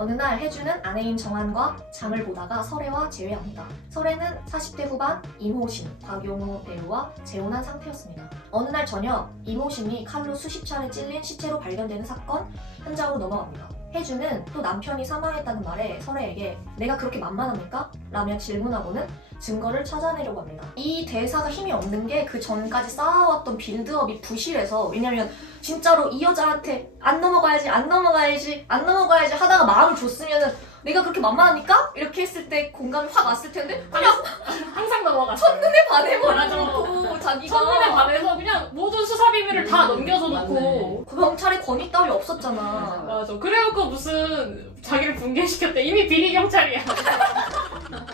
어느 날 혜주는 아내인 정한과 장을 보다가 설애와 재회합니다. 설애는 40대 후반 임호신, 박용우 배우와 재혼한 상태였습니다. 어느 날 저녁 임호신이 칼로 수십 차례 찔린 시체로 발견되는 사건 현장으로 넘어갑니다. 혜주는 또 남편이 사망했다는 말에 설애에게 내가 그렇게 만만합니까? 라며 질문하고는 증거를 찾아내려고 합니다. 이 대사가 힘이 없는 게 그 전까지 쌓아왔던 빌드업이 부실해서, 왜냐면 진짜로 이 여자한테 안 넘어가야지 하다가 마음을 줬으면은 내가 그렇게 만만합니까? 이렇게 했을 때 공감이 확 왔을 텐데 그냥 항상 넘어갔어. 첫눈에 반해버리고 자기가 첫눈에 반해서 그냥 모든 수사 비밀을 다 넘겨줘 놓고. 그 경찰에 권위 따위 없었잖아. 맞아. 그래놓고 무슨 자기를 붕괴시켰대. 이미 비리 경찰이야.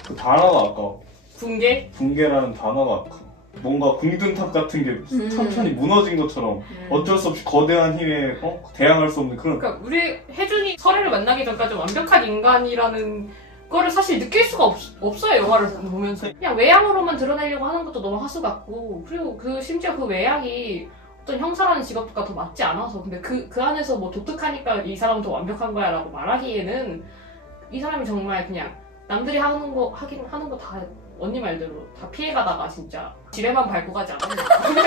그 단어가 아까워. 붕괴? 붕괴라는 단어가 아까워. 뭔가 궁든탑 같은 게 천천히 무너진 것처럼 어쩔 수 없이 거대한 힘에 대항할 수 없는 그런. 그러니까 우리 혜준이 설애를 만나기 전까지 완벽한 인간이라는 거를 사실 느낄 수가 없어요. 영화를 보면서 그냥 외향으로만 드러내려고 하는 것도 너무 하수 같고, 그리고 심지어 그 외향이 어떤 형사라는 직업과 더 맞지 않아서, 근데 그 안에서 뭐 독특하니까 이 사람은 더 완벽한 거야 라고 말하기에는 이 사람이 정말 그냥 남들이 하는 거 다 언니 말대로 다 피해가다가 진짜 지뢰만 밟고 가지 않았나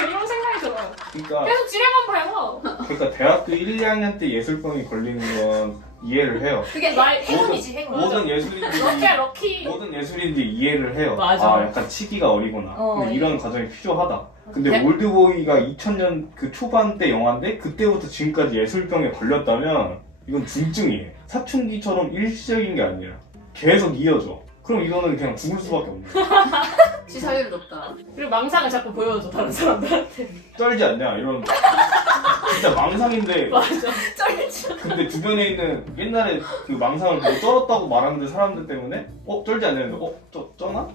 이런 생각이 들어요. 그러니까 계속 지뢰만 밟아. 그러니까 대학교 1, 2학년 때 예술병이 걸리는 건 이해를 해요. 그게 나의 행운이지, 행운. 모든 예술인들이 럭키. 모든 예술인들이 이해를 해요. 맞아. 아, 약간 치기가 어리구나. 근데 이런 과정이 필요하다. 근데 네. 올드보이가 2000년 그 초반 때 영화인데 그때부터 지금까지 예술병에 걸렸다면 이건 중증이에요. 사춘기처럼 일시적인 게 아니라 계속 이어져. 그럼 이거는 그냥 죽을 수밖에 없는 거야. 지사율 높다. 그리고 망상을 자꾸 보여줘 다른 사람들한테. 쩔지 않냐 이런. 진짜 망상인데. 맞아. 쩔지. 근데 주변에 있는 옛날에 그 망상을 보고 쩔었다고 말하는 사람들 때문에 쩔지 않냐는데 쩌나?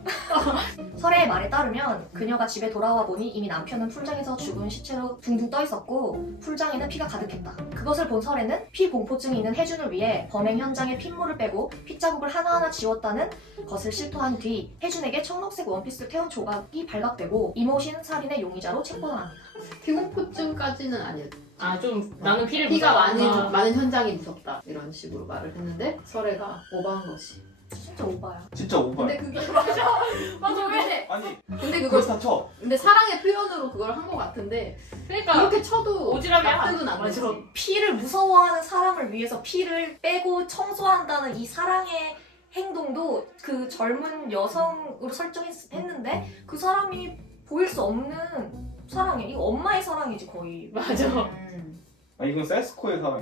설애의 말에 따르면 그녀가 집에 돌아와 보니 이미 남편은 풀장에서 죽은 시체로 둥둥 떠 있었고 풀장에는 피가 가득했다. 그것을 본 설애는 피공포증이 있는 혜준을 위해 범행 현장의 핏물을 빼고 핏자국을 하나하나 지웠다는 것을 실토한 뒤 혜준에게 청록색 원피스 태운 조각이 발각되고 임호신 살인의 용의자로 체포당합니다. 피공포증까지는 아니었다. 좀 나는 피를 피가 묻었구나. 많은 현장이 무섭다 이런 식으로 말을 했는데 설애가 오버한 것이. 진짜 오바야. 진짜 오바. 근데 그게 맞아. 왜? 아니 근데 그걸 그렇다 쳐. 근데 사랑의 표현으로 그걸 한 것 같은데 그러니까 그렇게 쳐도 오지랖이 나쁘진 맞아. 않지. 피를 무서워하는 사람을 위해서 피를 빼고 청소한다는 이 사랑의 행동도 그 젊은 여성으로 설정했는데 그 사람이 보일 수 없는 사랑이야. 이거 엄마의 사랑이지 거의. 맞아. 이건 세스코의 사람.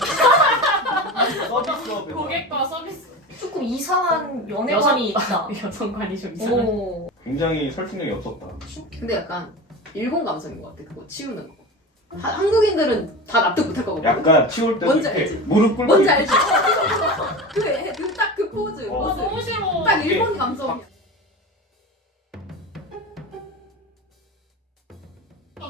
서비스업에. 고객과 서비스. 조금 이상한 연애관이 있다. 여성관이 좀 이상해. 오. 굉장히 설득력이 없었다. 근데 약간 일본 감성인 것 같아. 그거 치우는 거. 한국인들은 다 납득 못할 거거든. 약간 치울 때도 뭔지 이렇게 알지? 무릎 꿇고 뭔지 이렇게 알지? 그래, 딱 그 포즈. 어. 포즈. 너무 싫어. 딱 일본 감성이야.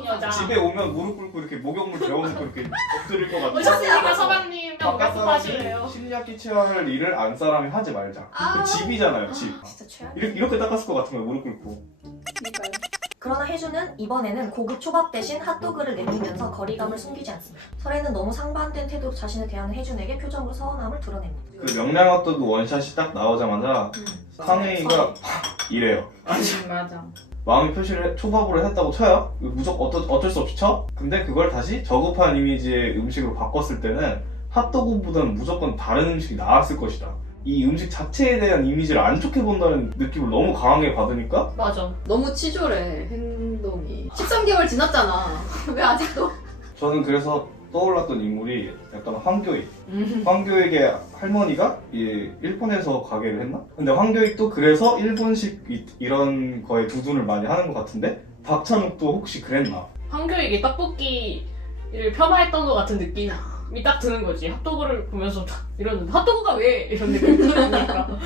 여자. 집에 오면 무릎 꿇고 이렇게 목욕물 재워놓고 이렇게 엎드릴 것 같아. 오셨으니까 서방님 바깥 말씀하실래요? 사람이 심리학 끼쳐야 할 일을 안 사람이 하지 말자. 아. 그 집이잖아요, 집. 진짜 최악. 이렇게 닦았을 것 같은 거야, 무릎 꿇고. 그러나 혜주는 이번에는 고급 초밥 대신 핫도그를 내밀면서 거리감을 숨기지 않습니다. 설애는 너무 상반된 태도로 자신을 대하는 혜준에게 표정으로 서운함을 드러냅니다. 그 명량핫도그 원샷이 딱 나오자마자 상혜이가 이래요. 맞아. 마음의 표시를 초밥으로 했다고 쳐요. 무조건 어쩔 수 없이 쳐. 근데 그걸 다시 저급한 이미지의 음식으로 바꿨을 때는 핫도그보다는 무조건 다른 음식이 나았을 것이다. 이 음식 자체에 대한 이미지를 안 좋게 본다는 느낌을 너무 강하게 받으니까 맞아. 너무 치졸해, 행동이. 13개월 지났잖아. 왜 아직도? 저는 그래서 떠올랐던 인물이 약간 황교익. 황교익의 할머니가 일본에서 가게를 했나? 근데 황교익도 그래서 일본식 이런 거에 두둔을 많이 하는 것 같은데 박찬욱도 혹시 그랬나? 황교익이 떡볶이를 폄하했던 것 같은 느낌이 딱 드는 거지. 핫도그를 보면서 이러는데 핫도그가 왜? 이런 느낌이 들으니까.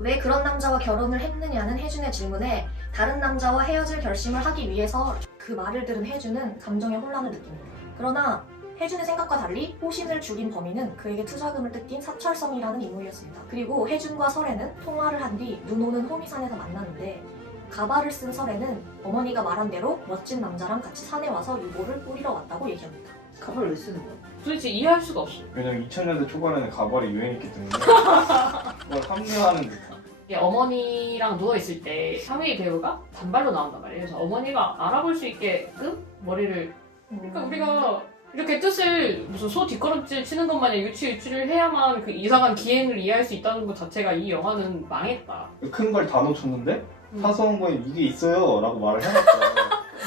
왜 그런 남자와 결혼을 했느냐는 혜준의 질문에 다른 남자와 헤어질 결심을 하기 위해서 그 말을 들은 혜준은 감정의 혼란을 느낍니다. 그러나 혜준의 생각과 달리 호신을 죽인 범인은 그에게 투자금을 뜯긴 사철성이라는 인물이었습니다. 그리고 혜준과 설애는 통화를 한 뒤 눈 오는 호미산에서 만나는데 가발을 쓴 설애는 어머니가 말한 대로 멋진 남자랑 같이 산에 와서 유골을 뿌리러 왔다고 얘기합니다. 가발을 왜 쓰는 거야? 도대체 이해할 수가 없어. 왜냐면 2000년대 초반에는 가발이 유행했기 때문에 그걸 합리화하는 듯한. 이게 어머니랑 누워있을 때 상위 배우가 단발로 나온단 말이에요. 그래서 어머니가 알아볼 수 있게끔 머리를 그러니까 우리가 이렇게 뜻을 무슨 소 뒷걸음질 치는 것 마냥 유추를 해야만 그 이상한 기행을 이해할 수 있다는 것 자체가 이 영화는 망했다. 큰 걸 다 놓쳤는데 사소한거에 이게 있어요 라고 말을 해놨어요.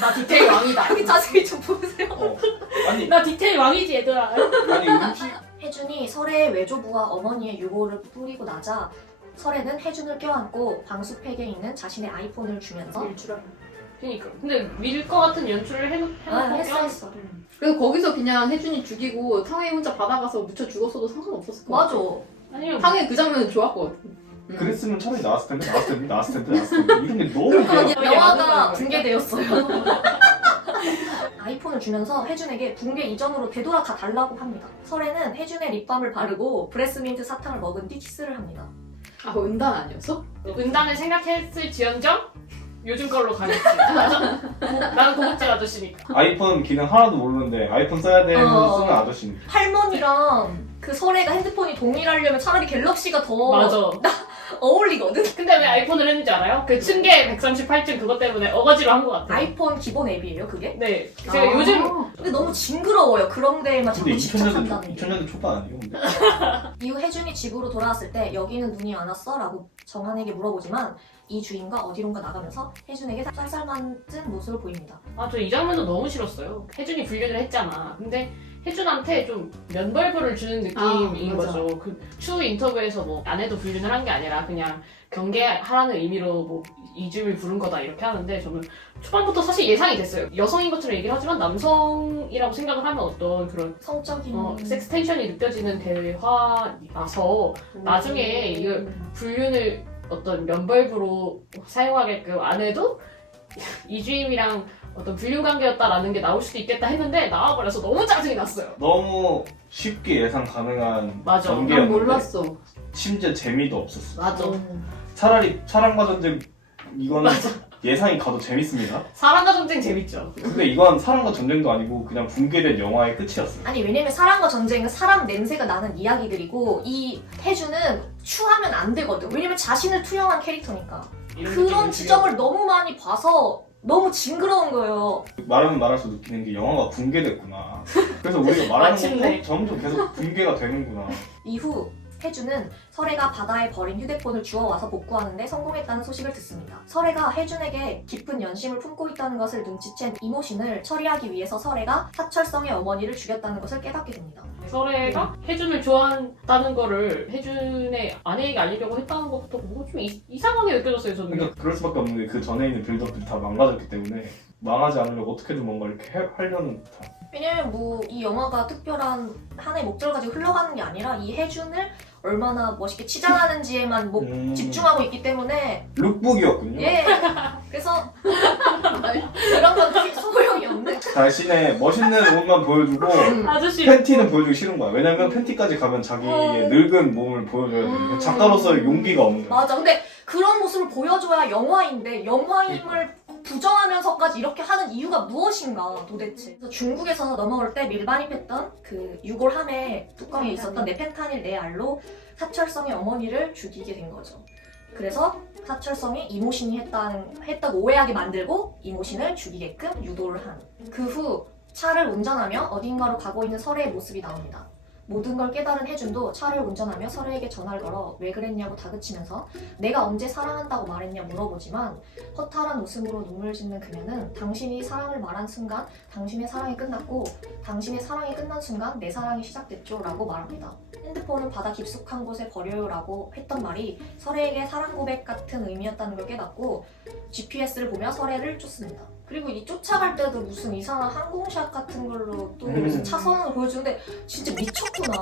나 디테일 왕이다. 여기 자세히 좀 보세요. 아니 나 디테일 왕이지 얘들아. 아니 음식 혜준이 설애의 외조부와 어머니의 유골을 뿌리고 나자 설애는 혜준을 껴안고 방수팩에 있는 자신의 아이폰을 주면서 일주라. 그러니까. 근데 밀 것 같은 연출을 해놓고 했어. 그리고 거기서 그냥 혜준이 죽이고 탕웨이 혼자 받아가서 묻혀 죽었어도 상관없었을 것 같아. 맞아. 아니면 탕웨이 그 장면은 좋았거든. 그랬으면 차라리 나왔을 텐데 이런 게 너무 그냥 영화가 붕괴되었어요. 아이폰을 주면서 혜준에게 붕괴 이전으로 되돌아가 달라고 합니다. 설애는 혜준의 립밤을 바르고 브레스민트 사탕을 먹은 뒤 키스를 합니다. 아, 그거 은단 아니었어? 은단을 생각했을지언정 요즘 걸로 가겠지. 맞아? 나는 고급질 아저씨니까. 아이폰 기능 하나도 모르는데 아이폰 써야 되는 쓰는 아저씨니까. 할머니랑 그 설애가 핸드폰이 동일하려면 차라리 갤럭시가 더 맞아. 어울리거든? 근데 왜 아이폰을 했는지 알아요? 그 층계 138층 그것 때문에 어거지로 한 것 같아요. 아이폰 기본 앱이에요, 그게? 네. 제가 요즘 근데 너무 징그러워요. 그런 데에만 자꾸 근데 집착한다는 게. 2000년대 초반 아니에요? 근데? 이후 혜준이 집으로 돌아왔을 때 여기는 눈이 안 왔어? 라고 정한에게 물어보지만 이 주인과 어디론가 나가면서 혜준에게 쌀쌀만 뜬 모습을 보입니다. 아, 저 이 장면도 너무 싫었어요. 혜준이 불륜을 했잖아. 근데 혜준한테 좀 면벌부를 주는 느낌인 맞아. 거죠. 그 추 인터뷰에서 뭐 아내도 불륜을 한 게 아니라 그냥 경계하라는 의미로 뭐 이주를 부른 거다 이렇게 하는데 저는 초반부터 사실 예상이 됐어요. 여성인 것처럼 얘기를 하지만 남성이라고 생각을 하면 어떤 그런 성적인 섹스 텐션이 느껴지는 대화라서 나중에 이걸 불륜을 어떤 면벌부로 사용하게끔 아내도 이주임이랑 어떤 불륜 관계였다라는 게 나올 수도 있겠다 했는데 나와버려서 너무 짜증이 났어요. 너무 쉽게 예상 가능한 맞아. 난 전개였는데 몰랐어. 심지어 재미도 없었어. 맞아. 차라리 사랑과 전쟁 이거는 예상이 가도 재밌습니다. 사랑과 전쟁 재밌죠. 근데 이건 사랑과 전쟁도 아니고 그냥 붕괴된 영화의 끝이었어요. 아니 왜냐면 사랑과 전쟁은 사람 냄새가 나는 이야기들이고 이 혜준은 추하면 안 되거든. 왜냐면 자신을 투영한 캐릭터니까. 이런 그런 느낌을 지점을 너무 많이 봐서 너무 징그러운 거예요. 말하면 말할수록 느끼는 게 영화가 붕괴됐구나. 그래서 우리가 말하는 마침내. 것도 점점 계속 붕괴가 되는구나. 이후 혜준은 설애가 바다에 버린 휴대폰을 주워와서 복구하는데 성공했다는 소식을 듣습니다. 설애가 혜준에게 깊은 연심을 품고 있다는 것을 눈치챈 이모신을 처리하기 위해서 설애가 사철성의 어머니를 죽였다는 것을 깨닫게 됩니다. 설애가 혜준을 좋아한다는 거를 혜준의 아내에게 알리려고 했다는 것부터 뭔가 좀 이상하게 느껴졌어요, 저는. 그러니까 그럴 수밖에 없는 게 그 전에 있는 빌드업들이 다 망가졌기 때문에 망하지 않으려고 어떻게든 뭔가 이렇게 하려는 듯한. 왜냐면 뭐 이 영화가 특별한 하나의 목적을 가지고 흘러가는 게 아니라 이 혜준을 얼마나 멋있게 치장하는지에만 집중하고 있기 때문에 룩북이었군요. 예 그래서 이런 건 소용이 없는 자신의 멋있는 옷만 보여주고 아저씨. 팬티는 보여주기 싫은 거야. 왜냐면 팬티까지 가면 자기의 늙은 몸을 보여줘야 돼. 작가로서의 용기가 없는 거야. 맞아. 근데 그런 모습을 보여줘야 영화인데 영화임을 부정하면서까지 이렇게 하는 이유가 무엇인가 도대체. 그래서 중국에서 넘어올 때 밀반입했던 그 유골함에 뚜껑에 있었던 네펜타닐 네알로 사철성의 어머니를 죽이게 된 거죠. 그래서 사철성이 이모신이 했다고 오해하게 만들고 이모신을 죽이게끔 유도를 한. 그 후 차를 운전하며 어딘가로 가고 있는 설애의 모습이 나옵니다. 모든 걸 깨달은 혜준도 차를 운전하며 설애에게 전화를 걸어 왜 그랬냐고 다그치면서 내가 언제 사랑한다고 말했냐 물어보지만 허탈한 웃음으로 눈물 짓는 그녀는 당신이 사랑을 말한 순간 당신의 사랑이 끝났고 당신의 사랑이 끝난 순간 내 사랑이 시작됐죠 라고 말합니다. 핸드폰은 바다 깊숙한 곳에 버려요 라고 했던 말이 설애에게 사랑 고백 같은 의미였다는 걸 깨닫고 GPS를 보며 설애를 쫓습니다. 그리고 이 쫓아갈 때도 무슨 이상한 항공샷 같은 걸로 또 무슨 차선을 보여주는데 진짜 미쳤구나.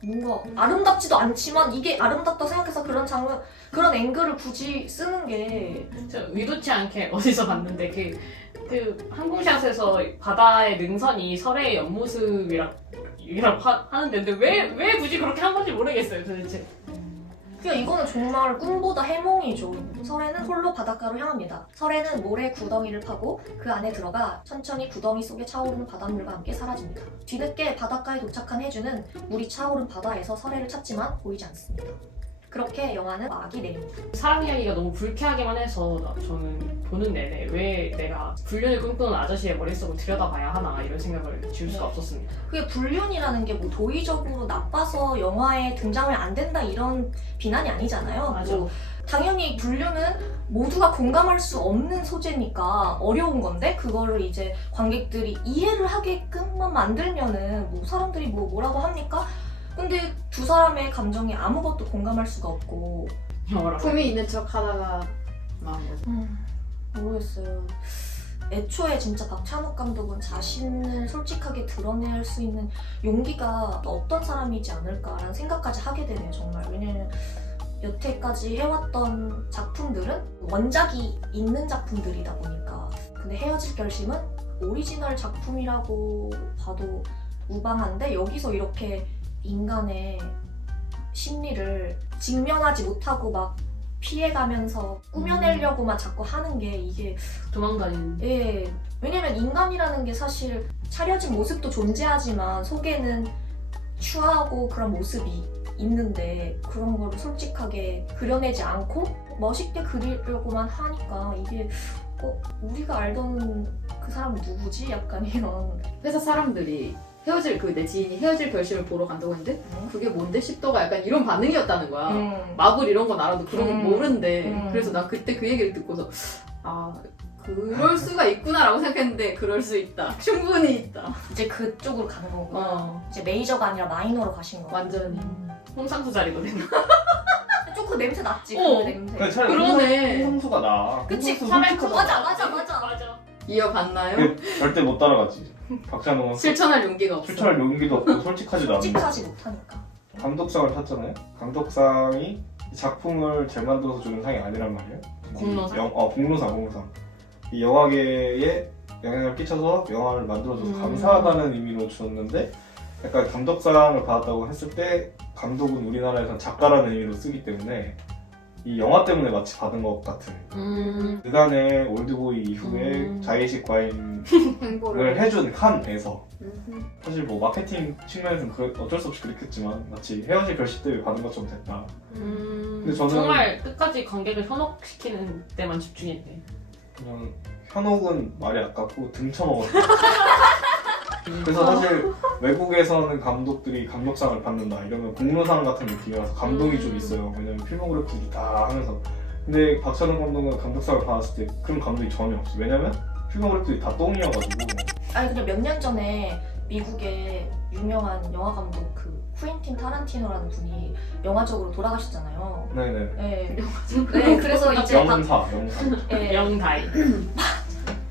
이 뭔가 아름답지도 않지만 이게 아름답다고 생각해서 그런 장면, 그런 앵글을 굳이 쓰는 게 저 의도치 않게 어디서 봤는데 그 그 항공샷에서 바다의 능선이 설의 옆모습이라고 하는데 근데 왜 굳이 그렇게 한 건지 모르겠어요 도대체. 그러니까 이거는 정말 꿈보다 해몽이죠. 설에는 홀로 바닷가로 향합니다. 설에는 모래 구덩이를 파고 그 안에 들어가 천천히 구덩이 속에 차오르는 바닷물과 함께 사라집니다. 뒤늦게 바닷가에 도착한 해주는 물이 차오른 바다에서 설해를 찾지만 보이지 않습니다. 그렇게 영화는 막이 내립니다. 사랑 이야기가 너무 불쾌하기만 해서 저는 보는 내내 왜 내가 불륜을 꿈꾸는 아저씨의 머릿속을 들여다봐야 하나 이런 생각을 지울 수가 없었습니다. 그게 불륜이라는 게 뭐 도의적으로 나빠서 영화에 등장을 안 된다 이런 비난이 아니잖아요. 맞아. 뭐 당연히 불륜은 모두가 공감할 수 없는 소재니까 어려운 건데 그거를 이제 관객들이 이해를 하게끔만 만들면은 뭐 사람들이 뭐라고 합니까? 근데 두 사람의 감정이 아무것도 공감할 수가 없고 영화라고. 품이 있는 척 하다가 망한 거죠. 모르겠어요. 애초에 진짜 박찬욱 감독은 자신을 솔직하게 드러낼 수 있는 용기가 없던 사람이지 않을까라는 생각까지 하게 되네요, 정말. 왜냐면 여태까지 해왔던 작품들은 원작이 있는 작품들이다 보니까. 근데 헤어질 결심은 오리지널 작품이라고 봐도 무방한데 여기서 이렇게 인간의 심리를 직면하지 못하고 막 피해가면서 꾸며내려고만 자꾸 하는 게 이게 도망다니는. 예, 왜냐면 인간이라는 게 사실 차려진 모습도 존재하지만 속에는 추하고 그런 모습이 있는데 그런 거를 솔직하게 그려내지 않고 멋있게 그리려고만 하니까 이게 우리가 알던 그 사람은 누구지? 약간 이런. 회사 사람들이 내 지인이 헤어질 결심을 보러 간다고 했는데 그게 뭔데 싶더가 약간 이런 반응이었다는 거야. 마블 이런 건 알아도 그런 건 모르는데 그래서 난 그때 그 얘기를 듣고서 아 그럴 수가 있구나라고 생각했는데 그럴 수 있다. 충분히 있다. 이제 그쪽으로 가는 거구나. 이제 메이저가 아니라 마이너로 가신 거. 완전히. 홍상수 자리도 됐나? 조금 냄새 났지. 그 어. 냄새. 그래, 차라리 그러네. 홍상수가 나. 그치, 홍상수 차라리 솔직하잖아. 맞아. 이어봤나요? 근데 절대 못 따라가지. 박찬욱은 실천할 용기가 없어. 출처할 용기도 없고 솔직하지도 않고. 솔직하지 못하니까. 감독상을 탔잖아요. 감독상이 이 작품을 잘 만들어서 주는 상이 아니란 말이에요. 공로상? 공로상. 이 영화계에 영향을 끼쳐서 영화를 만들어줘서 감사하다는 의미로 줬는데 약간 감독상을 받았다고 했을 때 감독은 우리나라에선 작가라는 의미로 쓰기 때문에 이 영화 때문에 마치 받은 것 같은 그간의 올드보이 이후에 자의식 과잉을 행보를 해준 칸에서 사실 뭐 마케팅 측면에서는 어쩔 수 없이 그렇겠지만 마치 헤어질 결심 때문에 받은 것처럼 됐다. 근데 저는 정말 끝까지 관객을 현혹시키는 데만 집중했네. 그냥 현혹은 말이 아깝고 등쳐먹었다. 그래서 사실 외국에서는 감독들이 감독상을 받는다 이러면 공로상 같은 느낌이라서 감동이 좀 있어요. 왜냐면 필모그래피를 다 하면서. 근데 박찬욱 감독은 감독상을 받았을 때 그런 감동이 전혀 없어. 왜냐면 필모그래피들이 다 똥이어가지고. 아니 그냥 몇 년 전에 미국의 유명한 영화 감독 그 쿠엔틴 타란티노라는 분이 영화적으로 돌아가셨잖아요. 네네. 네. 네, 그래서 이제 영사. 예, 영다이.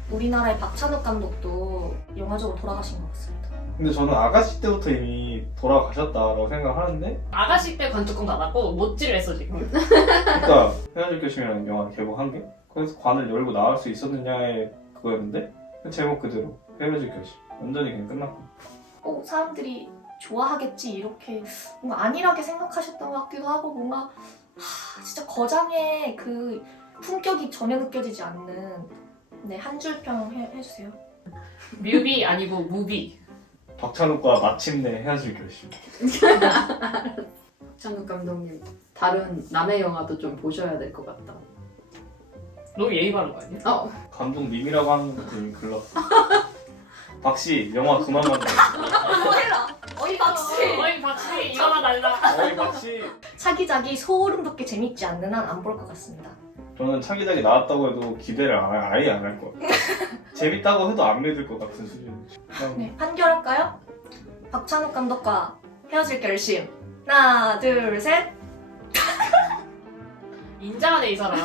우리나라의 박찬욱 감독도 영화적으로 돌아가신 것 같습니다. 근데 저는 아가씨 때부터 이미 돌아가셨다라고 생각하는데 아가씨 때 관뚜껑 닫았고 못질을 했어 지금. 그러니까 헤어질 결심이라는 영화를 개봉한 게 그래서 관을 열고 나올 수 있었느냐의 그거였는데 그 제목 그대로 헤어질 결심 완전히 그냥 끝났고 사람들이 좋아하겠지 이렇게 뭔가 안일하게 생각하셨던 것 같기도 하고 뭔가 진짜 거장의 그 품격이 전혀 느껴지지 않는 한 줄 평 해주세요. 뮤비 아니고 무비. 박찬욱과 마침내 헤어질 결심. 박찬욱 감독님 다른 남의 영화도 좀 보셔야 될 것 같다. 너무 예의 바른 거 아니야? 감독님이라고 하는 것도 이미 글렀어. 박씨 영화 그만 만들어. 해라. 어이 박씨. 어이 박씨 일어나 달라. 어이 박씨. 차기작이 소름 돋게 재밌지 않는 한 안 볼 것 같습니다. 저는 차기작이 나왔다고 해도 기대를 아예 안 할 거예요. 재밌다고 해도 안 믿을 것 같은 수준. 네, 판결할까요? 박찬욱 감독과 헤어질 결심. 하나, 둘, 셋. 인자하네 이 사람.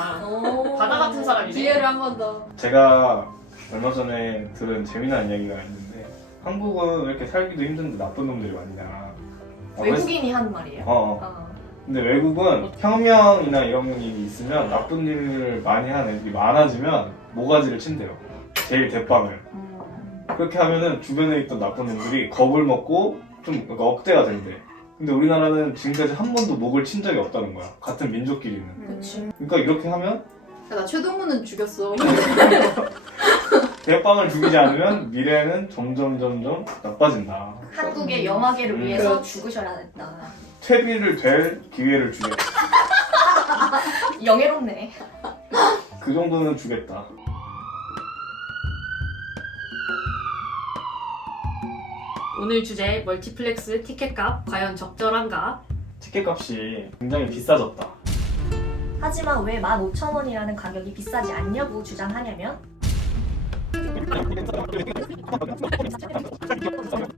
바다 같은 사람이네. 기회를 한 번 더. 제가 얼마 전에 들은 재미난 이야기가 있는데 한국은 왜 이렇게 살기도 힘든데 나쁜 놈들이 많냐. 외국인이 한 말이에요. 근데 외국은 혁명이나 이런 일이 있으면 나쁜 일을 많이 하는 애들이 많아지면 모가지를 친대요. 제일 대빵을. 그렇게 하면은 주변에 있던 나쁜 놈들이 겁을 먹고 좀 그러니까 억제가 된대. 근데 우리나라는 지금까지 한 번도 목을 친 적이 없다는 거야. 같은 민족끼리는. 그치. 그러니까 이렇게 하면 야, 나 최동훈은 죽였어. 대빵을 죽이지 않으면 미래는 점점 나빠진다. 한국의 염화계를 위해서 그렇지. 죽으셔야 했다. 퇴비를 될 기회를 주겠다. 영예롭네. 그 정도는 주겠다. 오늘 주제 멀티플렉스 티켓값 과연 적절한가? 티켓값이 굉장히 비싸졌다. 하지만 왜 15,000원이라는 가격이 비싸지 않냐고 주장하냐면